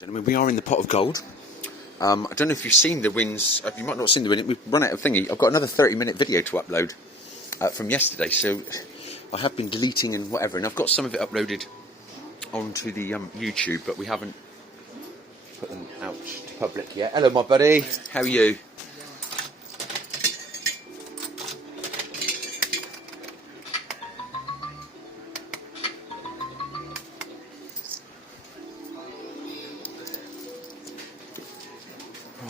Gentlemen, we are in the pot of gold. I don't know if you've seen the wins. You might not have seen the win. We've run out of thingy. I've got another 30-minute video to upload from yesterday, so I have been deleting and whatever, and I've got some of it uploaded onto the YouTube, but we haven't put them out to public yet. Hello, my buddy. How are you?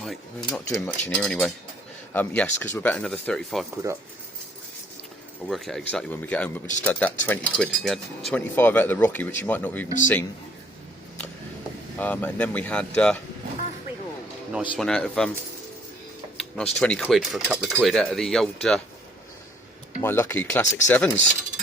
Right, we're not doing much in here anyway. Yes, because we're about another 35 quid up. I'll work out exactly when we get home, but we just had that 20 quid. We had 25 out of the Rocky, which you might not have even seen. And then we had a nice one out of, nice 20 quid for a couple of quid out of the old, My Lucky Classic 7s.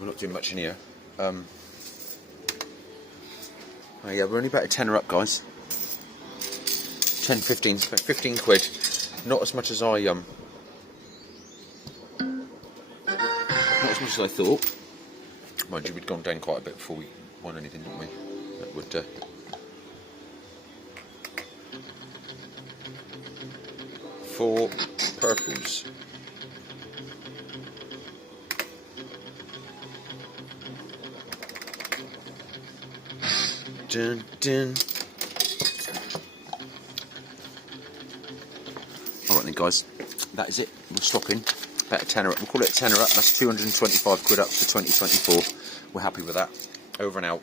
We're not doing much in here. Oh yeah, we're only about a tenner up, guys. 10, 15, it's about 15 quid. Not as much as I not as much as I thought. Mind you, we'd gone down quite a bit before we won anything, didn't we? That would. 4 purples. Dun, dun. Alright then, guys, that is it. We're stopping. About a tenner up. We'll call it a tenner up. That's 225 quid up for 2024. We're happy with that. Over and out.